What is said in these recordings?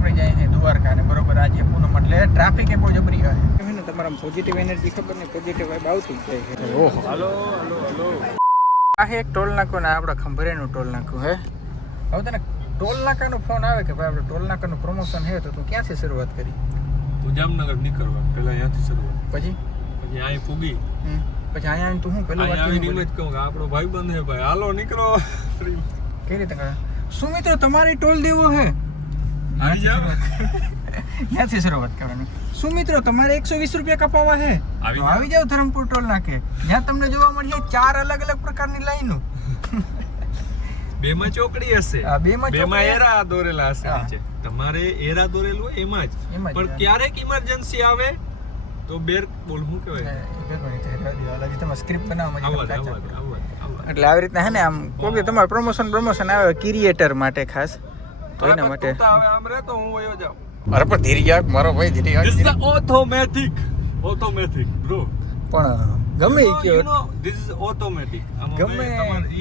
આપણે જઈએ છીએ દ્વારકા ને બરોબર આજે પૂનમ એટલે ટ્રાફિક એ બહુ જબરી હોય છે ને તમારા પોઝિટિવ એનર્જી ખબર ને પોઝિટિવ વાઇબ આવતી જ જાય છે ઓહો હલો હલો હલો આ એક ટોલ નાકું ને આપણે ખંભરેનું ટોલ નાકું હે હવે તને ટોલ નાકાનો ફોન આવે કે ભાઈ આપણે ટોલ નાકાનું પ્રમોશન હે તો તું ક્યાંથી શરૂઆત કરી તું જામનગર નીકળવા પહેલા અહીંયાથી શરૂઆત પછી અહીં પૂગી પછી અહીંયા તું શું પેલું વાત જ કહું કે આપણો ભાઈબંધ હે ભાઈ હાલો નીકળો કઈ રીતે કરે શું મિત્રો તમારી ટોલ દેવો હે આવી જાવ ક્યાંથી શરૂઆત કરવાની શું મિત્રો તમારે 120 રૂપિયા કપાવવા હે તો આવી જાવ ધરમપુર ટોલ નાકે જ્યાં તમને જોવા મળશે 4 અલગ અલગ પ્રકારની લાઈનો બેમાં ચોકડી હશે બેમાં એરા દોરેલા હશે નીચે તમારે એરા દોરેલું હોય એમાં જ પણ ક્યારેક ઇમરજન્સી આવે તો બેર બોલ હું કહેવાય તમે સ્ક્રિપ્ટ બનાવવામાં એટલે આવી રીતના હે ને આમ કોઈ તમારું પ્રમોશન આવે ક્રિએટર માટે ખાસ તો એના માટે આમ રહે તો હું વયો જાઉં અરે પણ ધીરી યાર મારો ભાઈ ધીરી યાર ધીસ ઇઝ ઓટોમેટિક બ્રો પણ ગમે ઈ કે ધીસ ઇઝ ઓટોમેટિક ગમે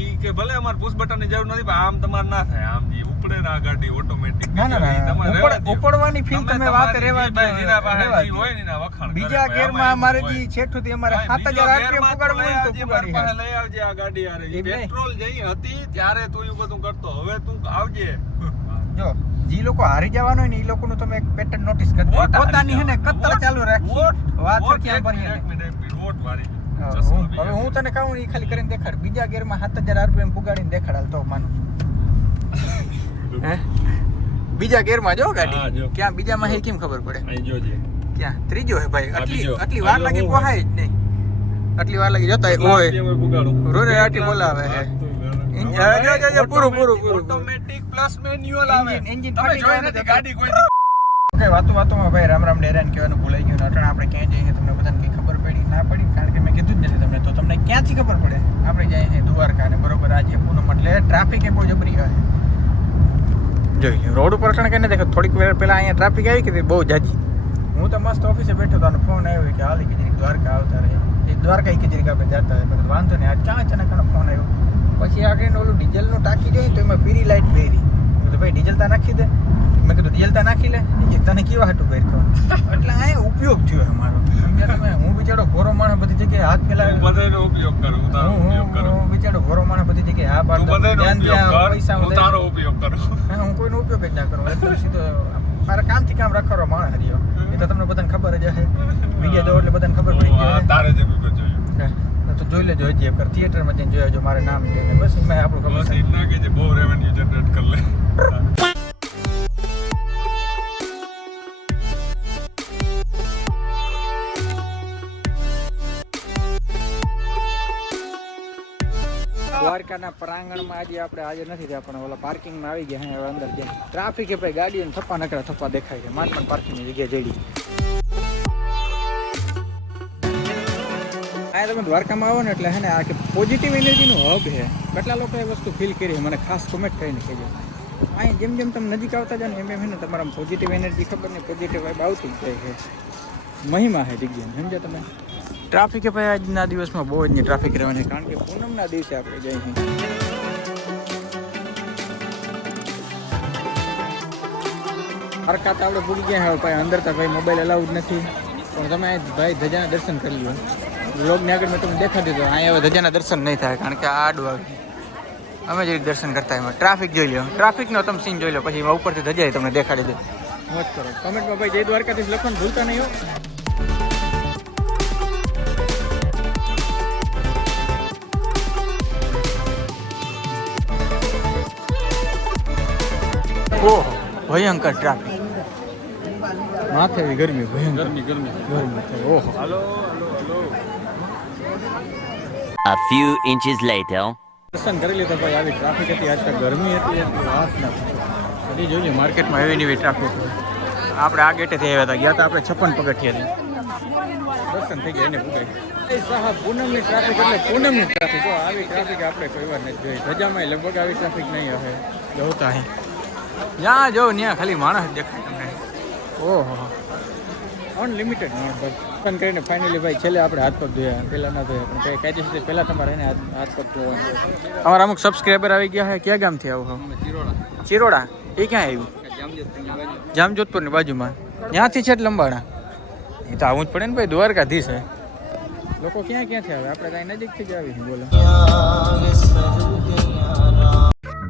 ઈ કે ભલે અમાર પુશ બટન ની જરૂર નથી પણ આમ તમાર ના થાય આમ ઈ ઉપડે ના ગાડી ઓટોમેટિક ના ઉપડવાની ફીલ તમે વાત રહેવા દે એના પાસે હોય ને ના વખાણ બીજા ગેરમાં અમારે જી છેઠું થી અમારે 7000 આરપીએમ પુગાડવું હોય તો પુગાડી પાસે લઈ આવજે આ ગાડી યાર પેટ્રોલ જઈ હતી ત્યારે તું ઈ બધું કરતો હવે તું આવજે જો જી લોકો હારી જવાનો હોય ને ઈ લોકોનું તમે એક પેટર્ન નોટિસ કરજો પોતાની હે ને કત્તર ચાલુ રાખી વાત ક્યાં ભરી વોટ વાળી હવે હું તને કહું ઈ ખાલી કરીને દેખાડ બીજા ગેરમાં 7000 આરપીએમ પુગાડીને દેખાડ તો માનું હે બીજા ગેરમાં જો ગાડી ક્યાં બીજામાં હે કેમ ખબર પડે અહીં જોજે ક્યાં ત્રીજો હે ભાઈ આટલી વાર લાગી પોહાય જ નહીં આટલી વાર લાગી જોતા પુગાડું રોરે આટી બોલાવે હે પૂરું ઓટોમેટિક પ્લસ મેન્યુઅલ આવે એન્જિન તમે જોઈ નથી ગાડી કોઈ ઓકે વાતોમાં ભાઈ રામ ડેરાને કહેવાનું ભૂલાઈ ગયું અટણ આપણે ક્યાં જઈએ તમને બધાને કંઈ ખબર પડી ના પડી કારણ કે મેં કીધું જ નથી તમને તો તમને ક્યાંથી ખબર પડે આપણે જઈએ છીએ દ્વારકા ને બરોબર આજે પૂનમ એટલે ટ્રાફિક એ બહુ જબરી હોય જોઈ રોડ ઉપર અટણ કહીને દેખો થોડીક વાર પહેલા અહીંયા ટ્રાફિક આવી કે બહુ જાજી હું તો મસ્ત ઓફિસે બેઠો હતો અને ફોન આવ્યો કે હાલી કે દ્વારકા આવતા રહે એ દ્વારકા કે જરીક આપણે જતા હોય બધું વાંધો નહીં આજ ક્યાં અચાનક ફોન આવ્યો પછી આગળ ઓલું ડીઝલનું ટાંકી જોઈએ તો એમાં પીરી લાઈટ પહેરી ભાઈ ડીઝલ તા નાખી દે મેં કીધું ડીઝલ તા નાખી લે તને કેવા હાટું પહેર કહું એટલે આ ઉપયોગ થયો અમારો હું બિચારો ઘોરો માણસ બધી જગ્યાએ હાથ ફેલાવ્યો બધાનો ઉપયોગ કરું હું બિચારો ઘોરો માણસ બધી જગ્યાએ હા પાડતો પૈસા હું તારો ઉપયોગ કરું હું કોઈનો ઉપયોગ જ ના કરું એટલે સીધો મારા કામથી કામ રાખવાનો માણસ હરિયો એ તો તમને બધાને ખબર જ હશે વિડીયો જો એટલે બધાને ખબર પડી જાય તારે જે વિડીયો જોયો તો જોઈ લેજો હજી એકવાર થિયેટરમાં જઈને જોયા જો મારે નામ લઈને બસ એમાં આપણું ખબર બસ ઇतना કે જે બહુ રેવન્યુ જનરેટ કર લે દ્વારકાના પ્રાંગણમાં આજે નથી રહ્યા પણ ઓલા પાર્કિંગમાં આવી ગયા હવે અંદર ગયા ટ્રાફિક ભાઈ ગાડીઓને થપ્પા દેખાય છે માંડ પાર્કિંગની જગ્યાએ જડી આ તમે દ્વારકામાં આવો ને એટલે હે ને આ કે પોઝિટિવ એનર્જીનું હબ છે કેટલા લોકો એ વસ્તુ ફીલ કરી મને ખાસ કમેન્ટ કરીને કહેજો અહીં જેમ જેમ તમે નજીક આવતા જાય ને એમ હે ને તમારા પોઝિટિવ એનર્જી ખબર ને પોઝિટિવ વાઇબ આવતી જ જાય છે મહિમા છે જગ્યાને સમજો તમે ટ્રાફિક એ ભાઈ આજના દિવસમાં બહુ જ ટ્રાફિક રહેવાની કારણ કે પૂનમના દિવસે આપણે જઈએ છીએ હરકાત આપણે પૂરી ગયા હવે ભાઈ અંદર તો ભાઈ મોબાઈલ અલાઉડ નથી પણ તમે ભાઈ ધજાના દર્શન કરી લો વ્લોગની આગળ મેં તમને દેખાડી દીધો અહીંયા હવે ધજાના દર્શન નહીં થાય કારણ કે આ આડું આવે અમે જે દર્શન કરતા એમાં ટ્રાફિક જોઈ લો ટ્રાફિકનો તમે સીન જોઈ લો પછી એમાં ઉપરથી ધજાય તમને દેખાડી દે મોજ કરો કમેન્ટમાં ભાઈ જય દ્વારકાધીશ લખવાનું ભૂલતા નહીં હો ઓહો ભયંકર ટ્રાફિક માથે ગરમી ભયંકર ગરમી ઓહો હાલો A few inches later. દર્શન કરી લીધો ભાઈ આવી ટ્રાફિક હતી આજ ગરમી હતી વાત ના હજી જોઈએ માર્કેટમાં એવી એવી ટ્રાફિક આપણે આ ગેટેથી આવ્યા હતા ગયા હતા આપણે 56 પગથિયાથી દર્શન થઈ ગયા એને પૂગાય સાહેબ પૂનમની ટ્રાફિક એટલે પૂનમની ટ્રાફિક આવી ટ્રાફિક આપણે કોઈ વાર નથી જોઈ ધજામાં લગભગ આવી ટ્રાફિક નહીં હશે જોતા હે જ્યાં જો ત્યાં ખાલી માણસ દેખાય તમને ઓહો અનલિમિટેડ માણસ પણ કરીને ફાઇનલી ભાઈ છેલ્લે આપણે હાથ પગ ધોયા પહેલાં ના ધોયા પણ કંઈ કાયદેસર પહેલાં તમારે એને હાથ પગ ધોવા અમારા અમુક સબસ્ક્રાઈબર આવી ગયા છે ક્યાં ગામથી આવો ચિરોડા એ ક્યાં આવ્યું જામજોધપુરની બાજુમાં ત્યાંથી છે લંબાણા એ તો આવું જ પડે ને ભાઈ, દ્વારકાધીશ છે. લોકો ક્યાં ક્યાંથી આવે, આપણે કાંઈ નજીકથી જ આવી બોલો.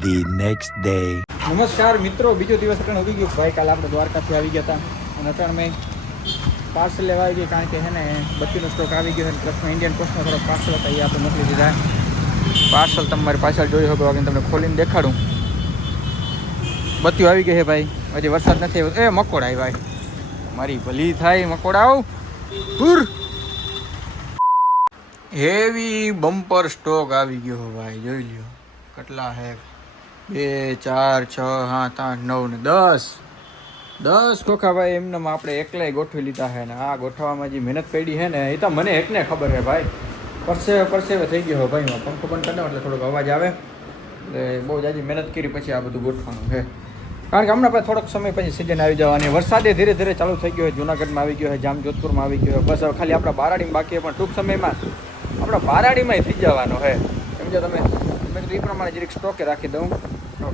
The next day. નમસ્કાર મિત્રો, બીજો દિવસ અટણ ઉગી ગયો ભાઈ. કાલે આપણે દ્વારકાથી આવી ગયા હતા અને અટણ મેં પાર્સલ લેવા આવી ગઈ, કારણ કે છે ને બત્તીનો સ્ટોક આવી ગયો છે. પ્લસમાં ઇન્ડિયન પોસ્ટમાં થોડોક પાર્સલ હતા, એ આપણે મોકલી દીધા. પાર્સલ તમારી પાછળ જોઈ શકો, આગળ તમને ખોલીને દેખાડું. બત્તીઓ આવી ગઈ છે ભાઈ, હજી વરસાદ નથી આવ્યો. એ મકોડા ભાઈ, મારી ભલી થાય મકોડા. આવ હુર હેવી બમ્પર સ્ટોક આવી ગયો ભાઈ, જોઈ લ્યો કેટલા હે. 2 4 6 7 8 9 ને 10 ખોખા ભાઈ એમનેમાં આપણે એકલાય ગોઠવી લીધા છે ને આ ગોઠવવામાં જે મહેનત પડી છે ને એ તો મને એકને ખબર છે ભાઈ. પરસેવે થઈ ગયો ભાઈ, પંખો બંધ કરી દઉં એટલે થોડોક અવાજ આવે. એટલે બહુ જાજી મહેનત કરી પછી આ બધું ગોઠવાનું છે, કારણ કે હમણાં પછી થોડોક સમય પછી સિઝન આવી જવાની. વરસાદે ધીરે ધીરે ચાલુ થઈ ગયો છે, જૂનાગઢમાં આવી ગયો છે, જામજોધપુરમાં આવી ગયો છે. બસ હવે ખાલી આપણા બારાડીમાં બાકી છે, પણ ટૂંક સમયમાં આપણા બારાડીમાં થઈ જવાનો છે. સમજો તમે, મેં કીધું એ પ્રમાણે જરીક સ્ટોકે રાખી દઉં.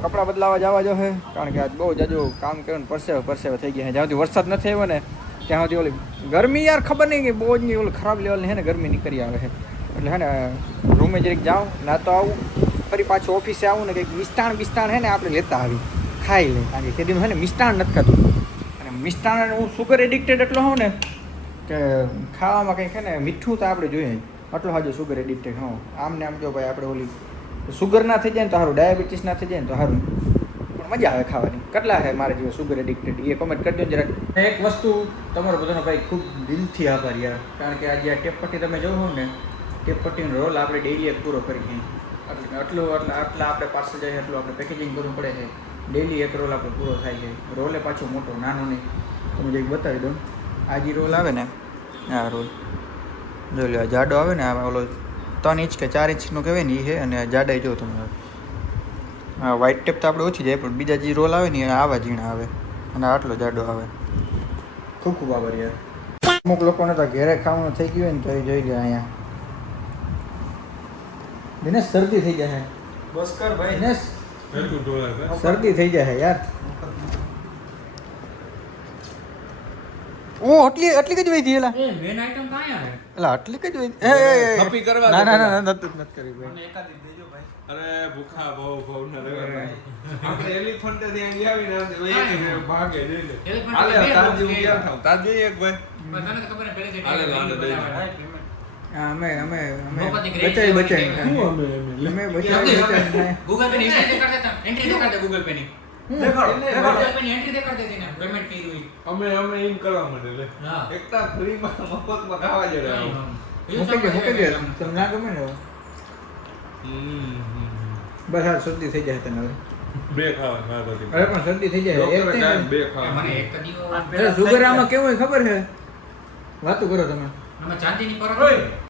કપડાં બદલાવા જવા જો છે, કારણ કે આજ બહુ જાજુ કામ કર્યું ને પરસેવે થઈ ગયા છે. જ્યાં સુધી વરસાદ નથી આવ્યો ને ત્યાં સુધી ઓલી ગરમી યાર ખબર નહીં કે બહુ જ ઓલી ખરાબ લેવલની છે ને ગરમી નીકળી આવે છે. એટલે છે ને રૂમે જરીક જાઉં, ના તો આવું, ફરી પાછું ઓફિસે આવું ને કંઈક મિષ્ટાણ છે ને આપણે લેતા આવી ખાઈ લઈએ, કારણ કે કદી છે ને મિષ્ટાણ નથી ખાતું. અને મિષ્ટાણ હું સુગર એડિક્ટેડ એટલો હોઉં ને કે ખાવામાં કંઈક છે ને મીઠું તો આપણે જોઈએ આટલો હાજો સુગર એડિક્ટેડ હોઉં. આમ ને આમ જો ભાઈ આપણે ઓલી સુગર ના થઈ જાય ને તો સારું, ડાયાબિટીસ ના થઈ જાય ને તો સારું, પણ મજા આવે ખાવાની. કેટલા છે મારે જેવો સુગર એડિક્ટેડ એ કમેન્ટ કરી દો જરાક. એક વસ્તુ તમારો બધાનો ભાઈ ખૂબ દિલથી આભાર યાર, કારણ કે આજે આ ટેપપટ્ટી તમે જોવો ને, ટેપપટ્ટીનો રોલ આપણે ડેઈલી એક પૂરો કરી છે. આટલા આપણે પાર્સલ જાય એટલું આપણે પેકેજિંગ કરવું પડે છે. ડેઈલી એક રોલ આપણે પૂરો થાય છે. રોલે પાછો મોટો નાનો નહીં, તમે જઈ બતાવી દો. આ જે રોલ આવે ને, આ રોલ જો લે, જાડો આવે ને, આ ઓલો 3 ઇંચ કે 4 ઇંચનો કહેવાય ને એ છે. અને જાડાઈ જો તમે, હા વ્હાઈટ ટેપ તો આપણે ઓછી જાય, પણ બીજા જે રોલ આવે ને એ આવા ઝીણા આવે અને આટલો જાડો આવે. ખૂબ ખૂબ આભાર યાર. અમુક લોકોને તો ઘેરે ખાવાનું થઈ ગયું હોય ને તો એ જોઈ લે અહીંયા દિનેશ શરદી થઈ જાય. બસ કર ભાઈ દિનેશ, શરદી થઈ જાય યાર. ઓ આટલી જ વધી એલા. એ મેન આઈટમ કાયા હે? એલા આટલી જ વધી. થપ્પી કરવા ના દે ના પેલા. ના નથી કરી ભાઈ. મને એકાદી દેજો ભાઈ. અરે ભૂખા બહુ ન રહેવા ભાઈ. આપણે એલિફન્ટ થી આવી ને એક ભાગે લઈ લે. Elephant હાલે બે તાર box જેવું લઈ ક્યાં લો. થાવ? તાર જોઈએ એક ભાઈ. પણ તને તો ખબર હે પહેલેથી હાલે લાંડો દઈ દો. હા અમે નોબતી great બચાવી level બચાવી ની અમે બચાવી ગૂગલ પે ની એન્ટ્રી દેખાડ દેતા, એન્ટ્રી દેખાડ દે ગૂગલ પે ની. દેખાડો, દેખાડો. ગૂગલ પે ની એન્ટ્રી દેખાડ દેતી ને પેમેન્ટ કર્યું ઈ. અમે એમ કરવા માંડે લે. હા. એકતા ફ્રીમાં મફતમાં ખાવા જડે. મૂકી દે તમને ના ગમે ને હવે? બસ આ શરદી થઈ જાય તને હવે. બે ખાવા મારા પછી. અરે પણ શરદી થઈ જાય એક ડોક્ટરે થઈને. કાંઈ બે મને ખાવા. એક કદીઓ અરે સુગર આમાં કેવું હોય ખબર છે? વાતું કરો તમે. આમાં ચાંદીની પરત ઓય. હોય.